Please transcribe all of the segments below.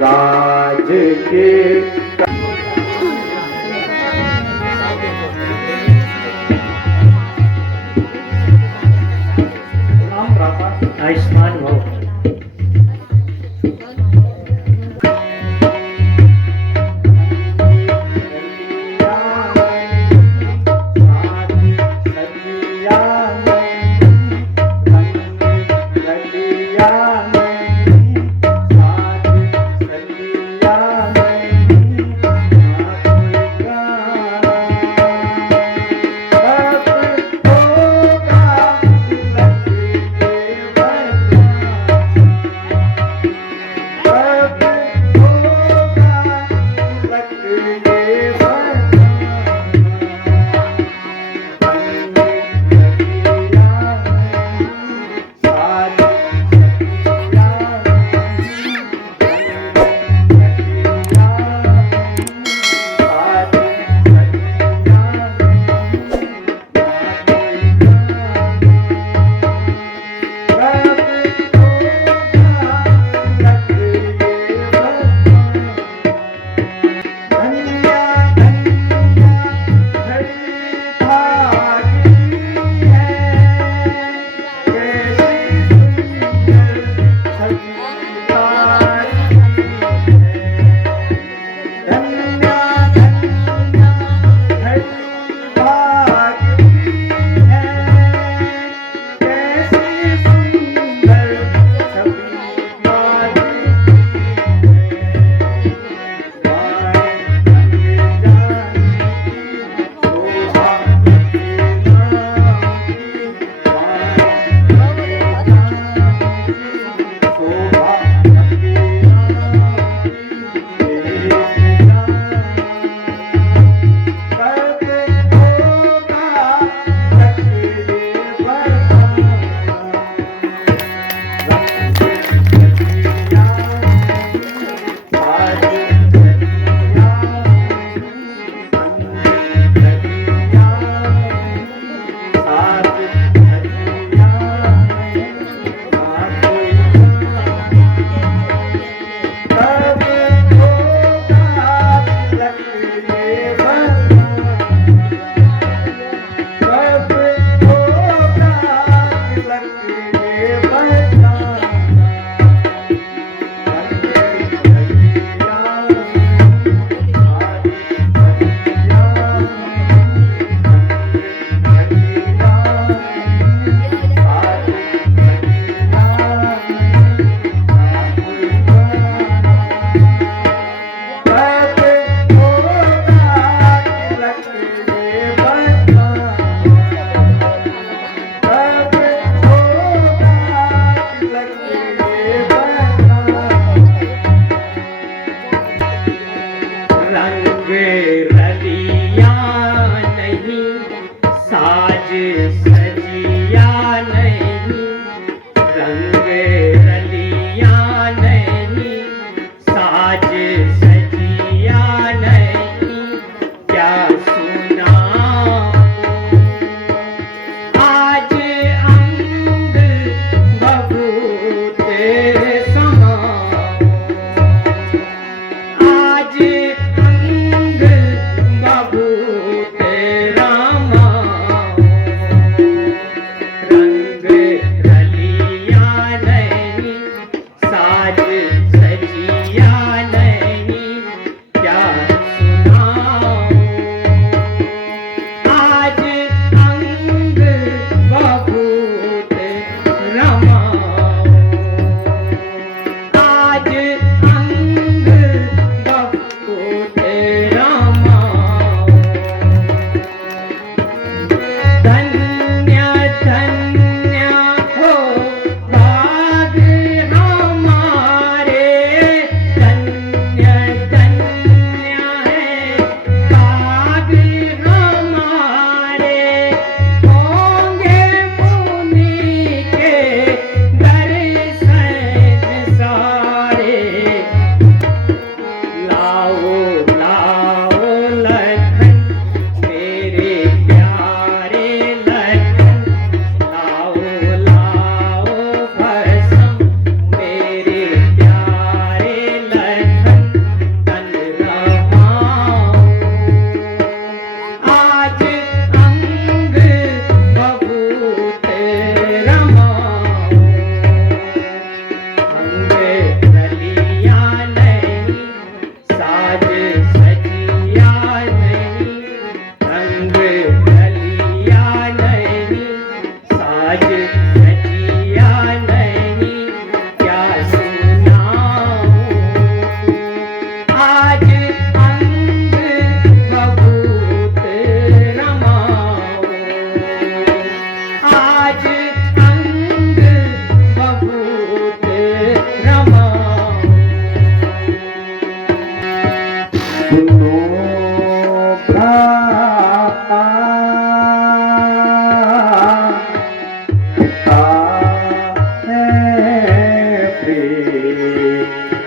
राज के आयुष्मान भव।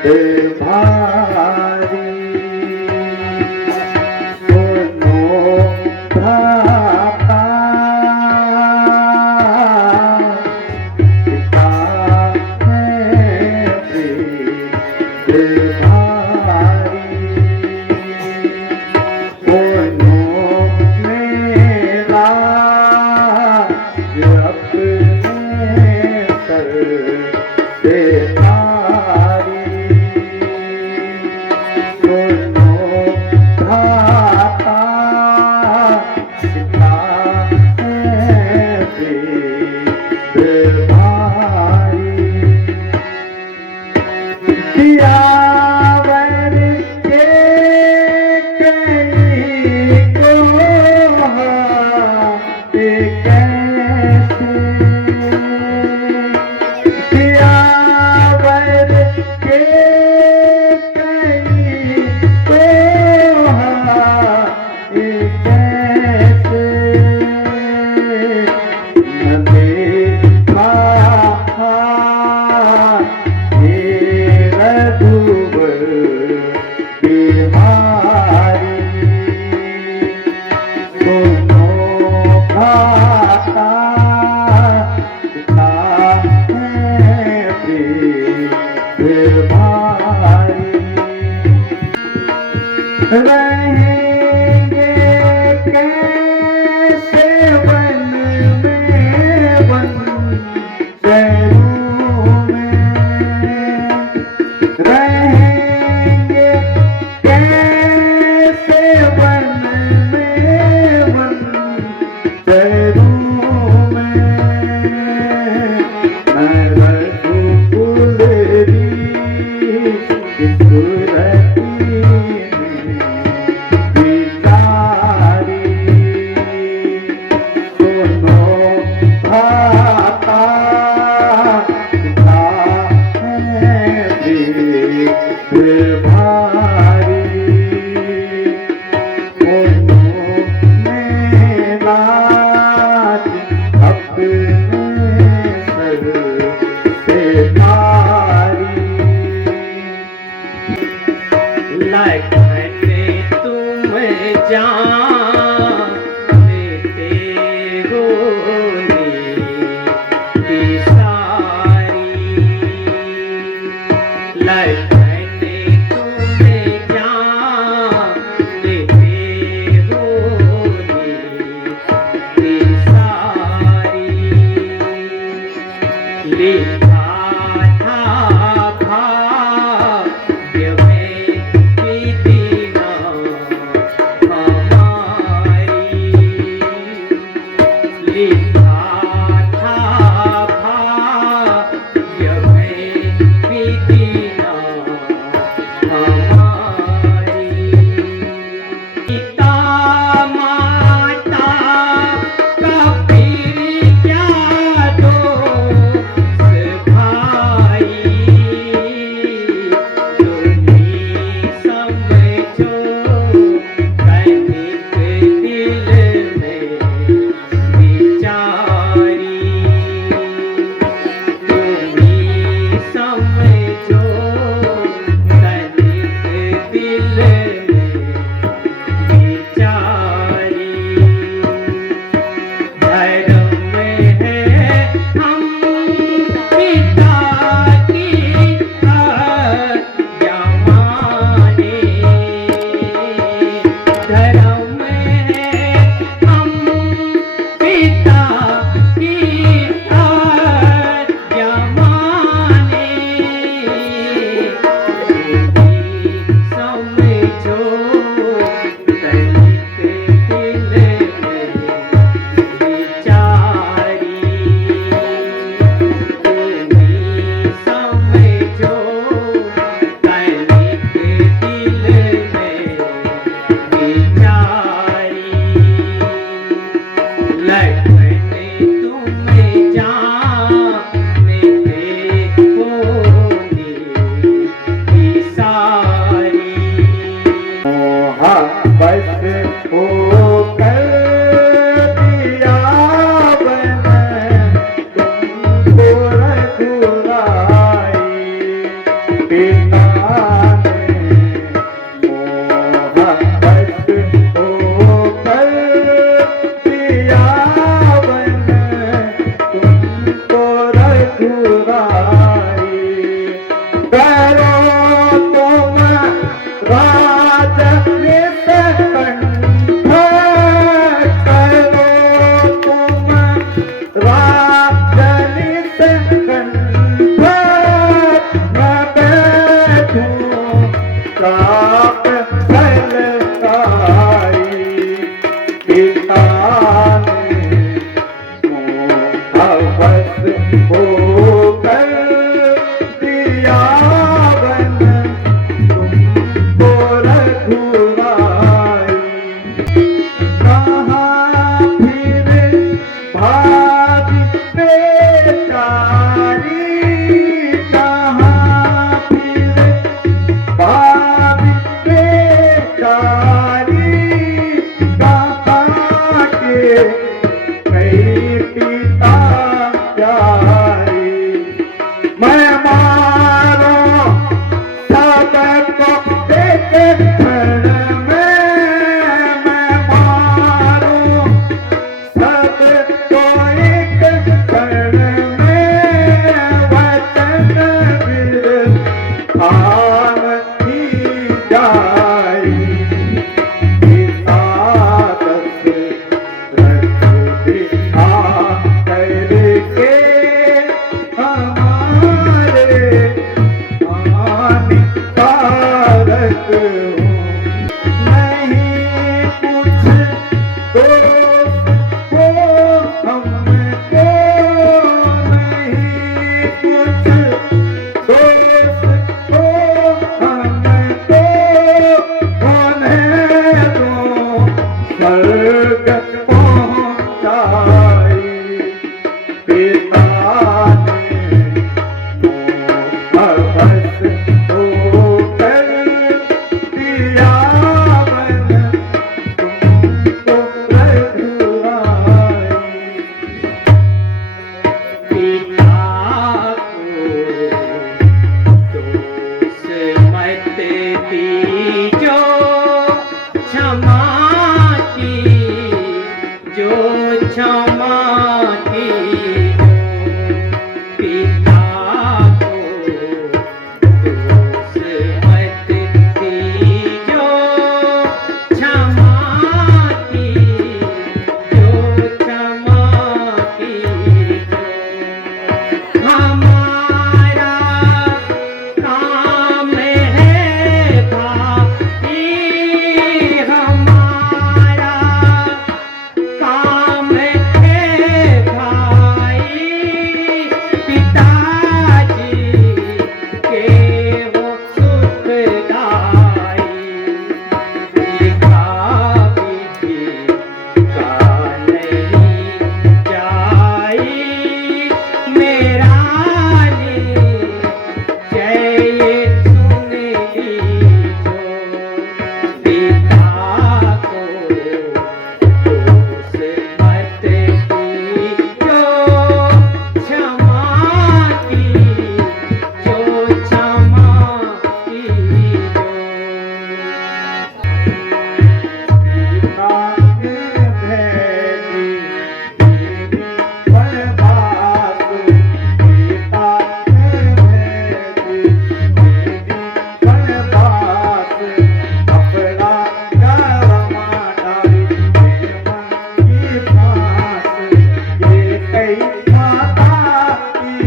भारी दोनों भ्राता पिता है प्रीत भारी दोनों मेरा अपने सर पे रहेंगे कैसे वन में वन शहरों में रहेंगे कैसे वन में वन शहरों में मैं रघुकुल पिता क्षण में मैं मारूं सबको एक क्षण में वचन विधान की जाई पिता दशरथ बिना करके हमारे हानिकारक हो नहीं कुछ दोष हो हमको नहीं कुछ दोष हो हमको होने दो स्वर्ग पहुंचाई पिता ने भवस होकर दिया मन तुमको रघुराई पिता को दोष मत दीजो क्षमा की जो क्षमा की पिता को दोष मत दीजो क्षमा की जो क्षमा की हमारा काम है भाई हमारा काम है भाई पिताजी के वो सुखदाई लिखा विधि का नहीं जाई मेरा जय सुन लीजो पिता को दोष मत दीजो क्षमा की जो क्षमा कीजो पिता के भेजी तेरी बरबाद पिता के भेजी तेरी बरबाद अपना गरमा डाली मन की फांस ये कई माता की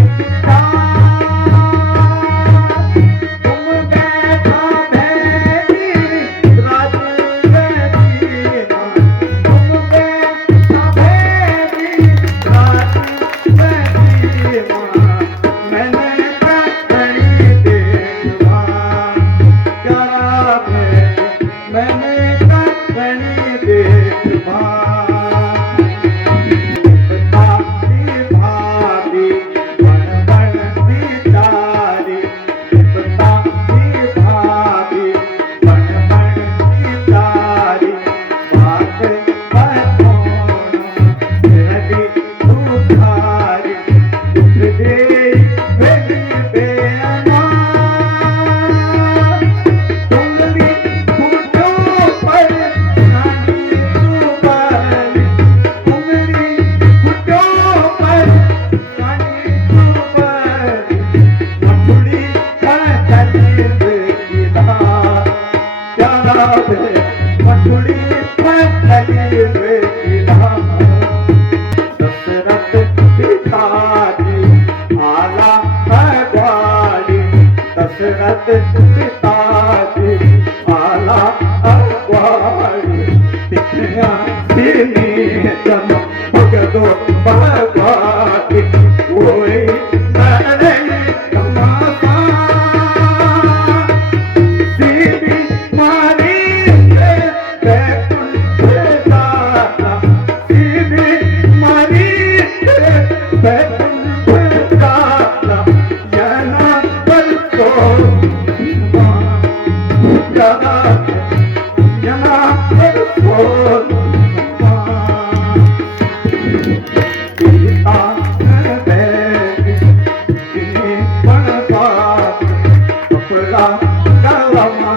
तुम बैठा भेजी राज तुम बैठा भेजी राज मैंने कहीं देखा क्या मैंने कहीं देखा भाभी भाभी बन बन बिचारी भाभी भाभी बन बन बिचारी बात बतौना रवि उधारी उठ दे बेबी बेअमा तुमरी फूटों पर नानी तुम्हारी तुमरी फूटों पर नानी तुम्हारी मथुरी खली बेगिला प्यारा बे मथुरी खली बेगिला दशरथ पिताजी आला अगवाड़ी दशरथ पिताजी आला अगवाड़ी पिछया सीनी जन भगदो भगवाड़ी कोई नरे कमाता सीधी मारी से बैकुंठ दाता सीधी मारी से बैकुंठ दाता जना पर को जना पर को पिता बैठी बन बात कपड़ा गलमा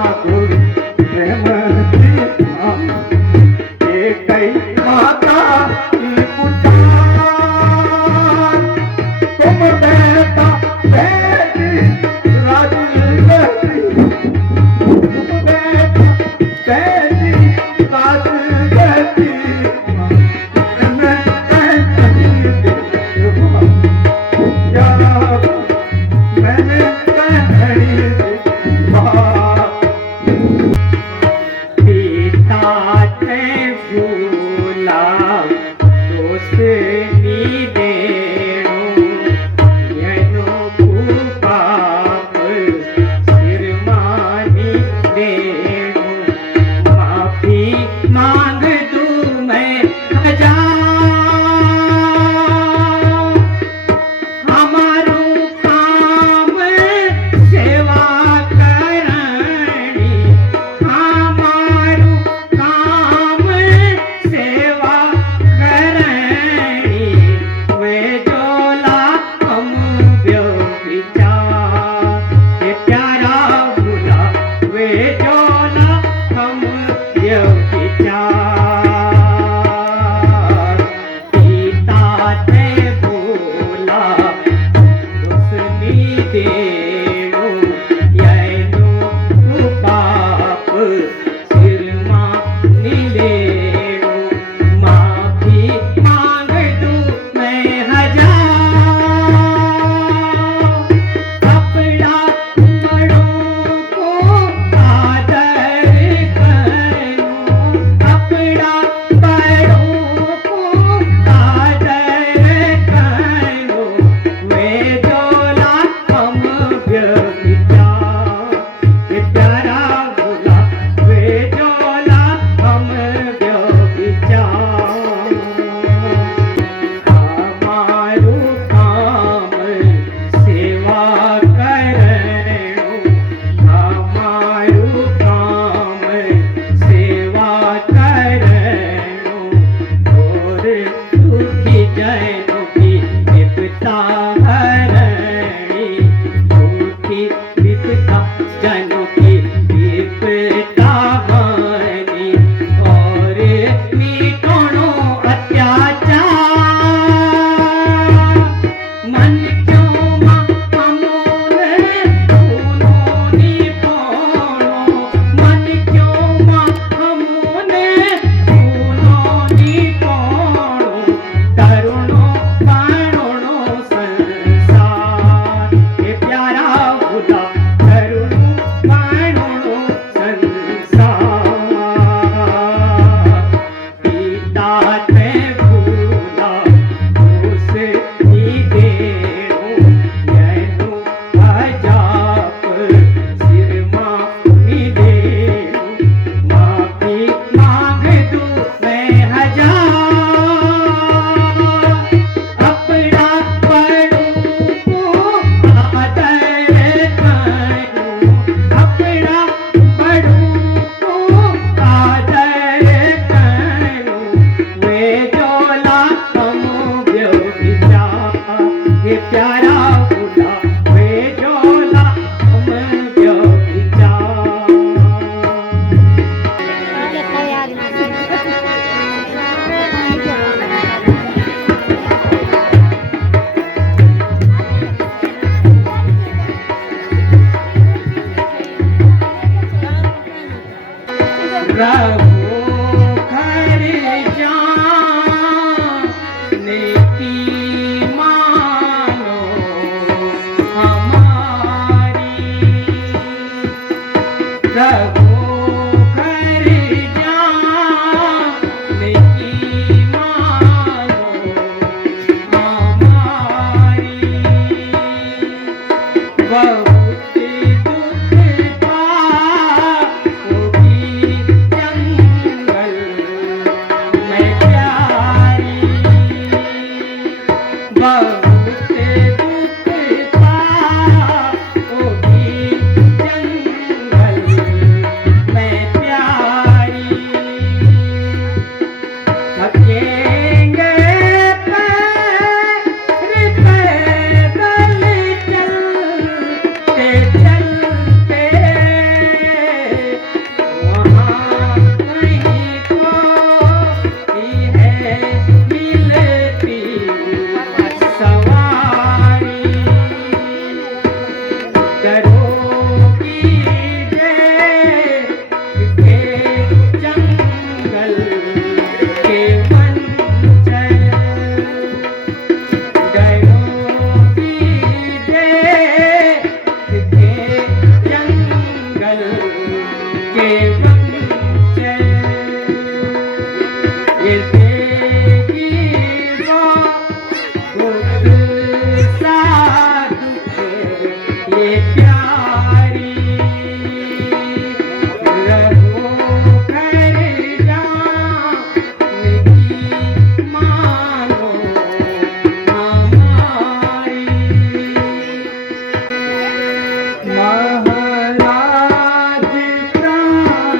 रघु घर जाने की मानो हमारी रघु घर जाने की मानो हमारी बहुत दुख पाओगी जंगल में प्यारी बहुत दुख पाओगी जंगल में प्यारी थकेंगे पैर पैदल चलते चलते वहाँ कहीं कोई है मिलती सवारी डरोगी देख के जंगल के मंचर डरोगी देख के जंगल के मंचर ये देगी वो खुद सा दुख ये प्यारी रघु घर जाने की मानो हमारी महाराज प्राण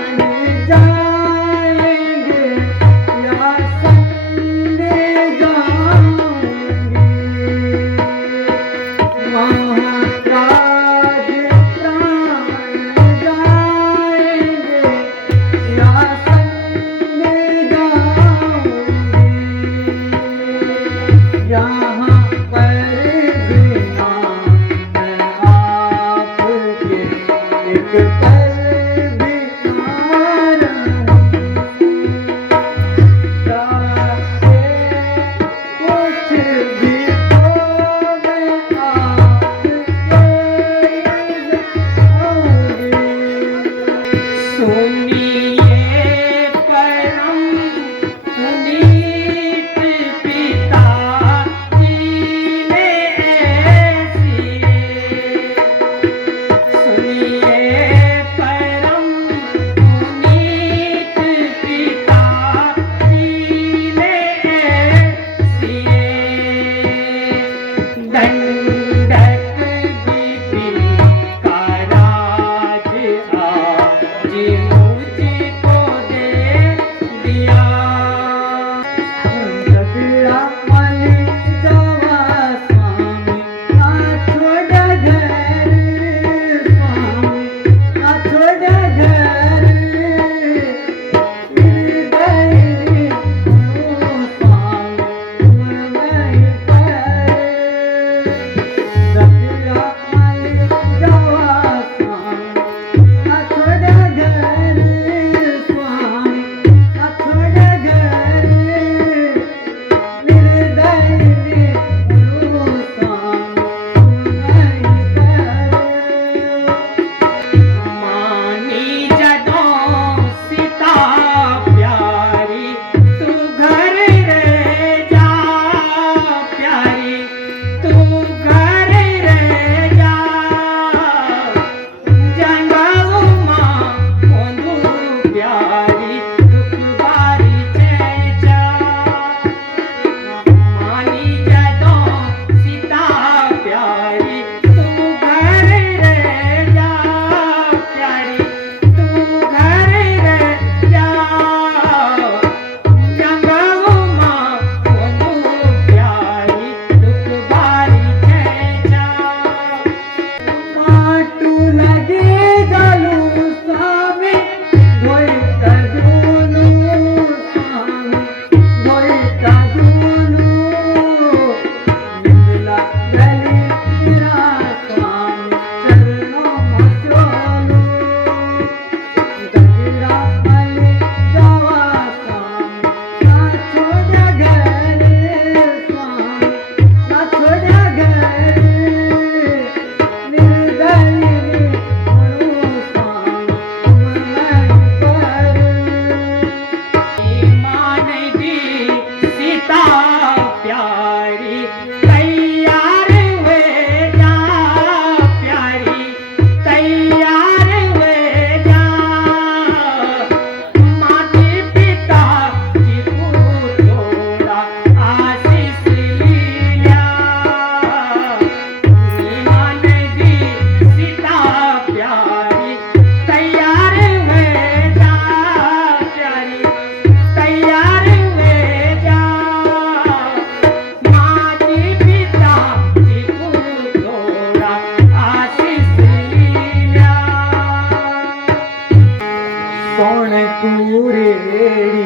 कुरेड़ी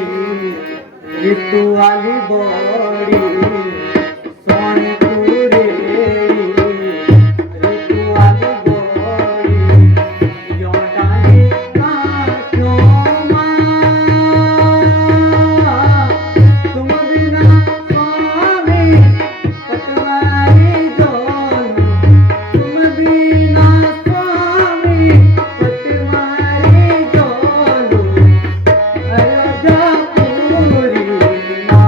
ऋतु वाली बड़ी सोनी कुरेड़ी ऋतु वाली बड़ी यो डाली आँखों तुम बिना स्वामी पटवारी जोलो तुम बिना स्वामी पटवारी जोलो अयोध्यापुरी माँ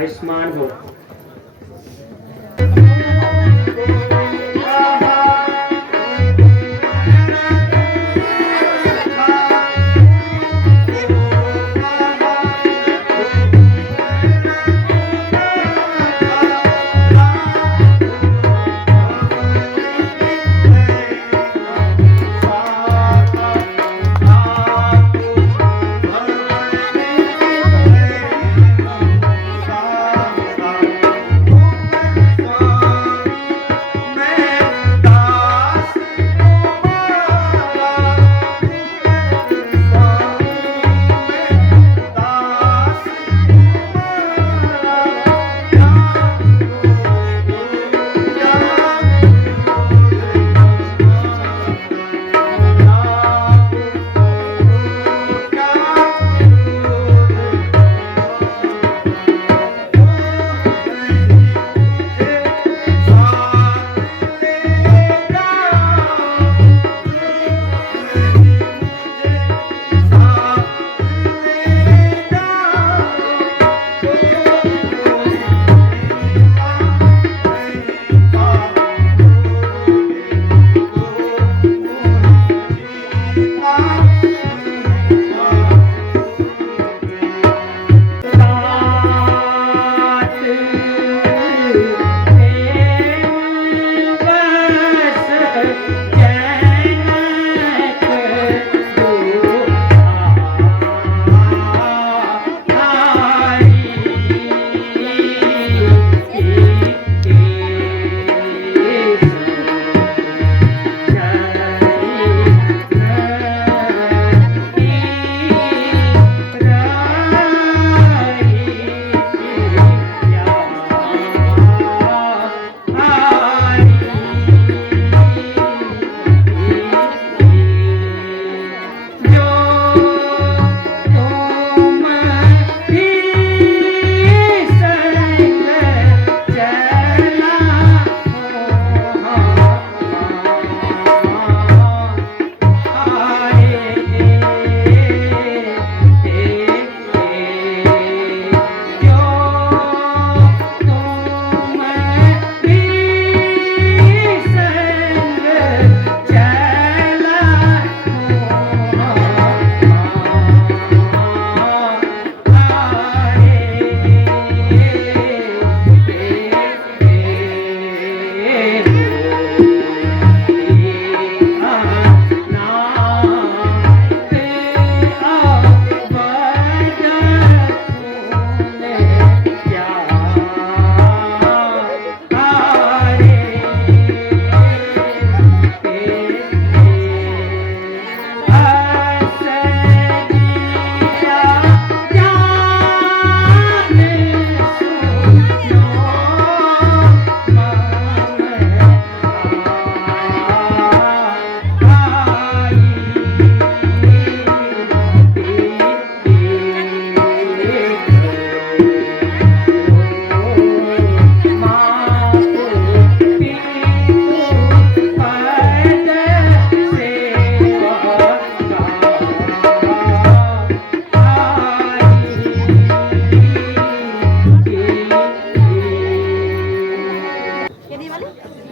आयुष्मान हो।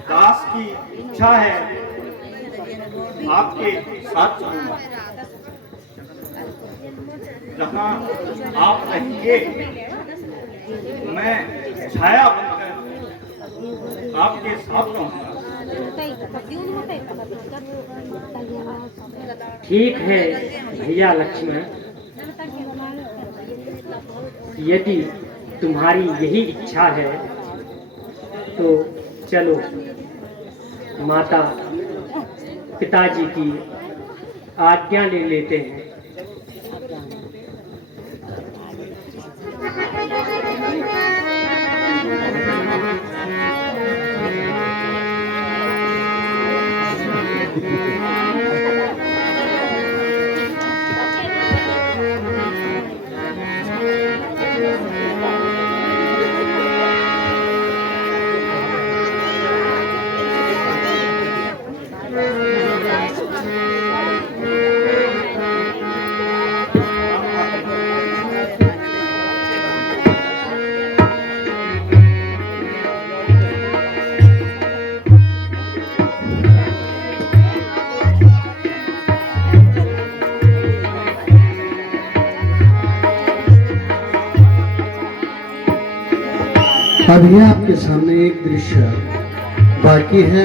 दास की इच्छा है आपके साथ चलूंगा। जहाँ आप रहेंगे मैं छाया बनकर आपके साथ रहूंगा। ठीक है भैया लक्ष्मण, यदि तुम्हारी यही इच्छा है तो चलो माता पिताजी की आज्ञा ले लेते हैं। अभी आपके सामने एक दृश्य बाकी है।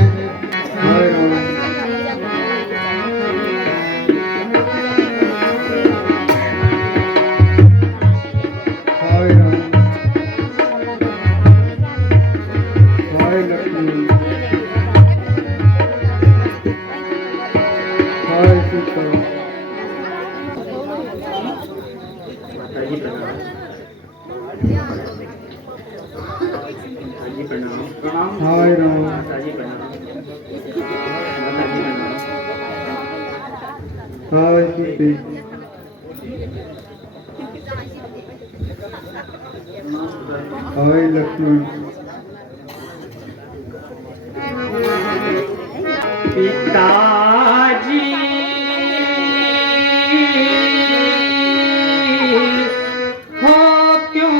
हाय राम, हाय राम, हाय लक्ष्मी, हाय सीता। माता जी प्रणाम। माता जी प्रणाम। प्रणाम। हाय राम, माता जी प्रणाम। माता जी प्रणाम। हाय सीते। हाय लक्ष्मण। पिताजी हो क्यों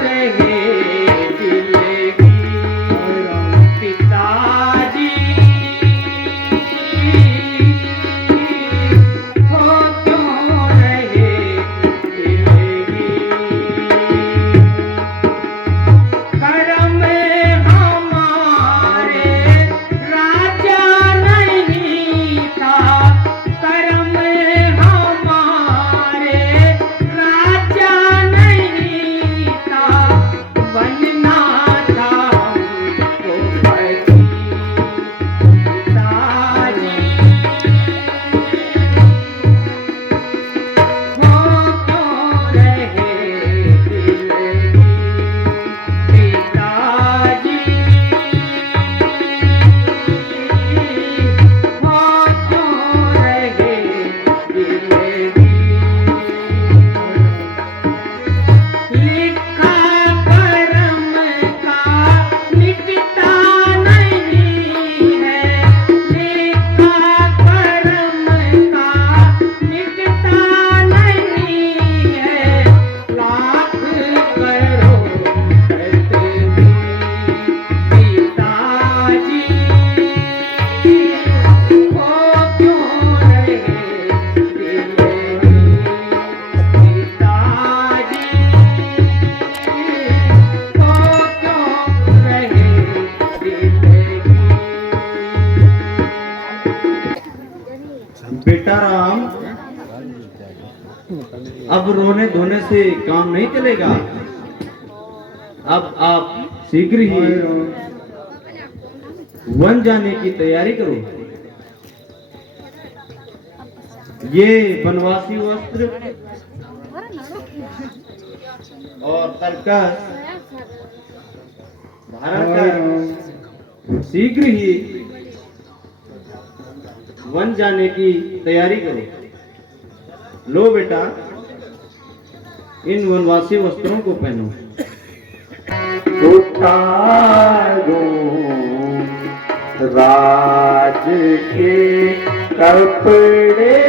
रहे दिल की। हाय राम, पिताजी हो क्यों रहे दिल की। करम हमारे राजा नहीं था। करम हमारे राजा नहीं था। बनना था हमको पति। पिताजी हो क्यों रहे दिल की। पिताजी हो क्यों रहे दिल की। लिखा करम का मिटता नहीं है। लिखा करम का मिटता नहीं है। लाख करो तस्बीह। पिताजी हो क्यों रहे दिल की। पिताजी हो क्यों रहे दिल की। बेटा राम, अब रोने धोने से काम नहीं चलेगा। अब आप शीघ्र ही हाय राम, वन जाने की तैयारी करो। ये वनवासी वस्त्र और तरकस धारण हाय कर राम, शीघ्र ही वन जाने की तैयारी करो। लो बेटा, इन वनवासी वस्त्रों को पहनो। उतारो राज के कपड़े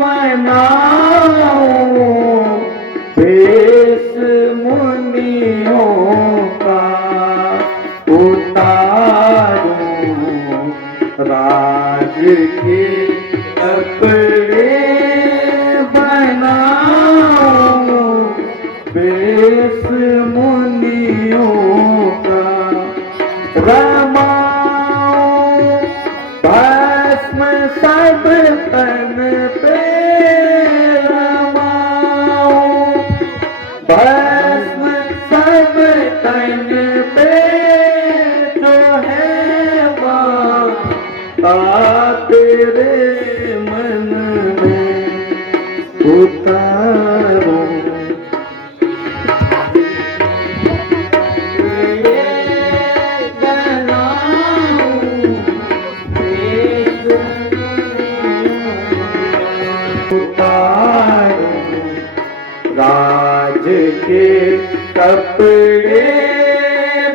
बनाओ। वेश मुनियों का उतारो राज के कपड़े बनाओ। वेश मुनियों का रमाओ। भस्म सब तन पे रमाओ। भस्म सब तन पे जो है बाता तेरे मन में उतारो। उतारो राज के कपड़े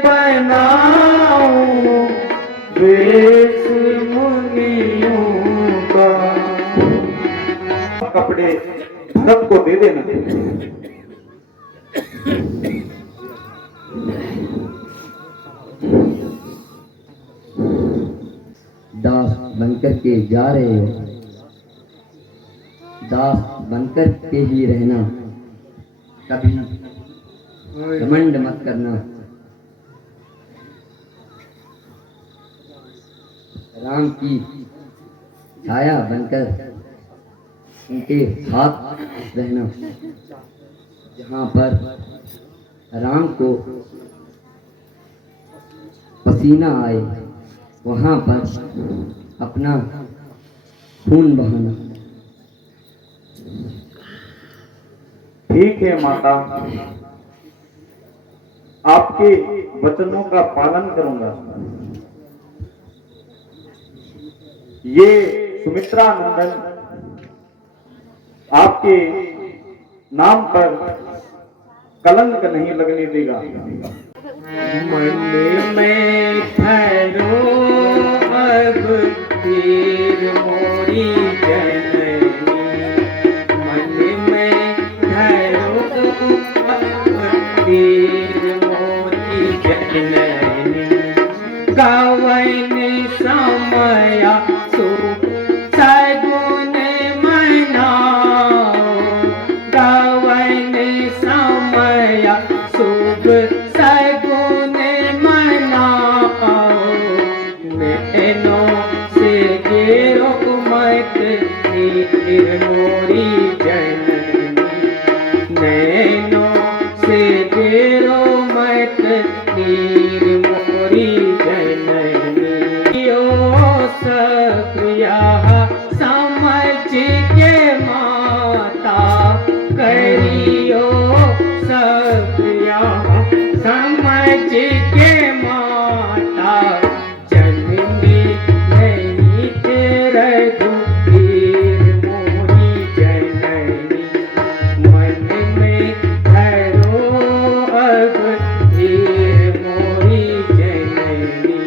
बनाओ। वेश मुनियों का कपड़े भरत को दे देना। दास बनकर के जा रहे हो। दास बनकर के ही रहना। कभी घमंड मत करना। राम की छाया बनकर उनके साथ रहना। जहाँ पर राम को पसीना आए वहाँ पर अपना खून बहाना। ठीक है माता, आपके वचनों का पालन करूंगा। ये सुमित्रा नंदन आपके नाम पर कलंक नहीं लगने देगा। मन में ठहरो अब तीर मोरी जननी, मन में ठहरो अब तीर मोरी जननी। गावन समया सगुन मनाओ, गावन समया शुभ सगुन मनाओ। नैनों से गिरो मत तीर मोरी जननी, नैनों से गिरो मत तीर मोरी जननी। ओ सब यह समझ के माता करियो, सब यह समझ के माता जननी नहीं तेरे रघुवीर मोरी जननी। मन में ठहरो अब धीर मोरी जननी।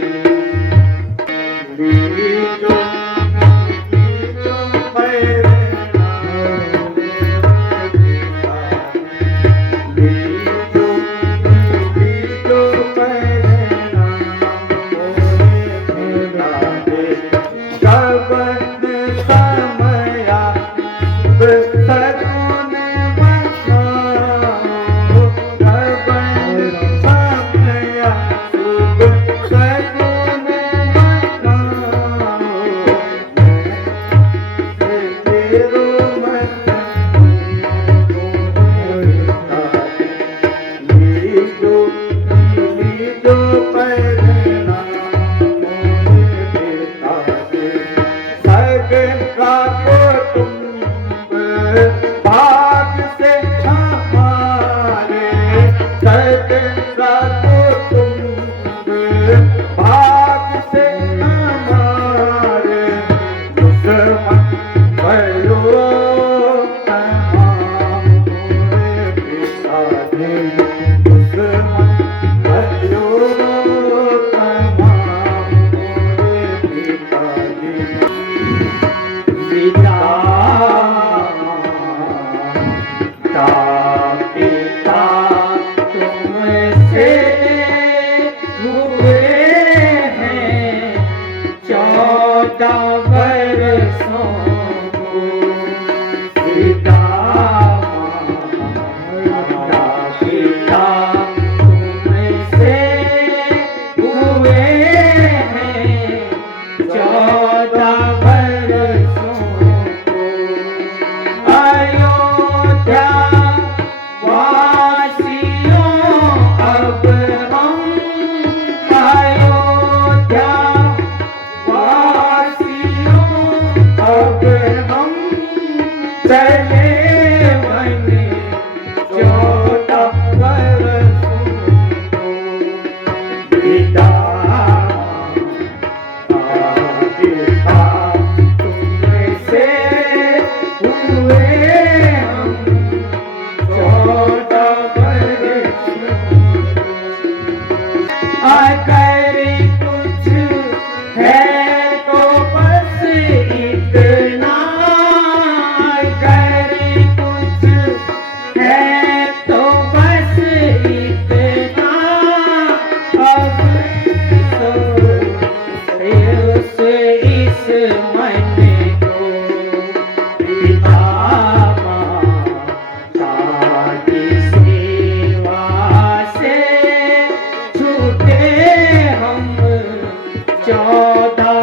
चौदह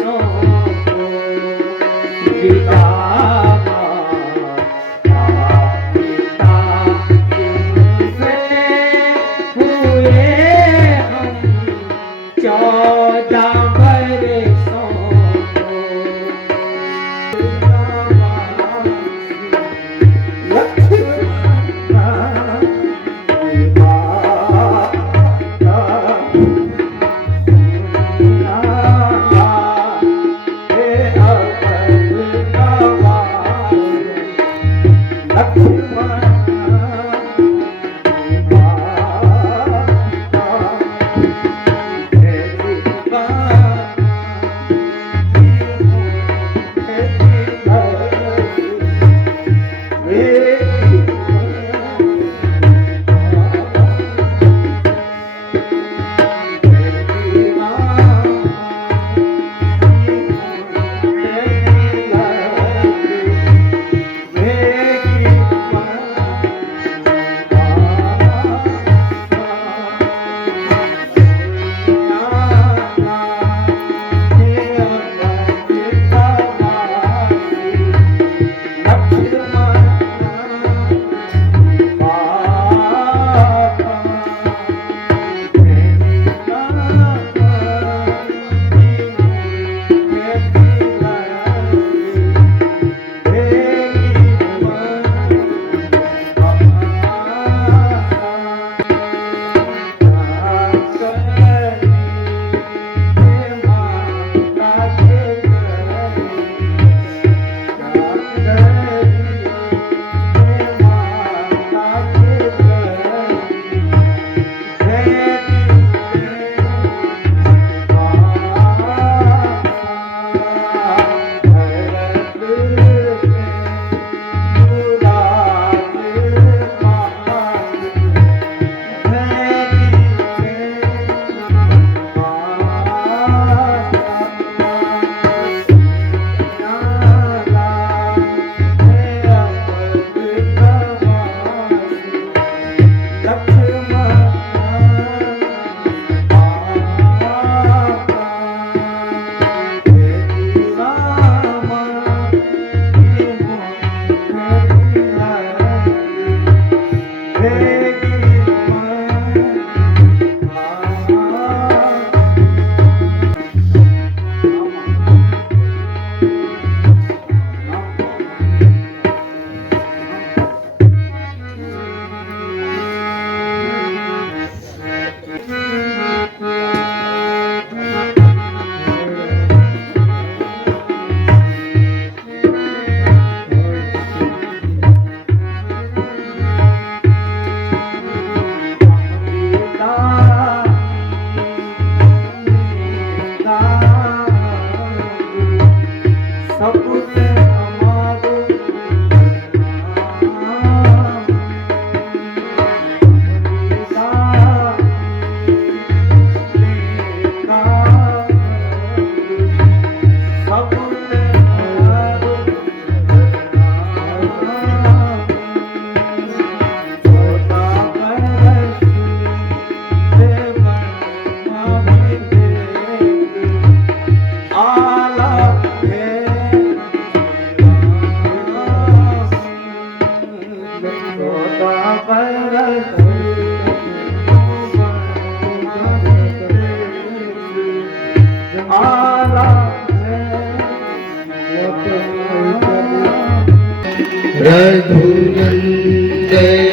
वारिसों को विदा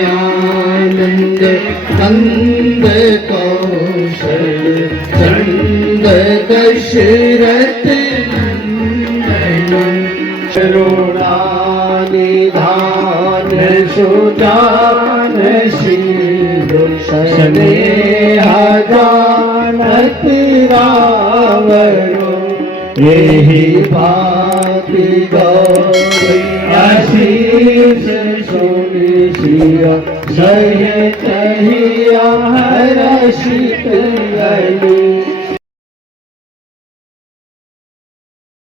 रघुनंदयानंद नंद कौशल चंद दशरथ नंदन करुणानिधान सुजान सिंधु स्नेह जानत रावण यही भाति गौरी आशीष सुनि सिया सहित हिया हर्षित गली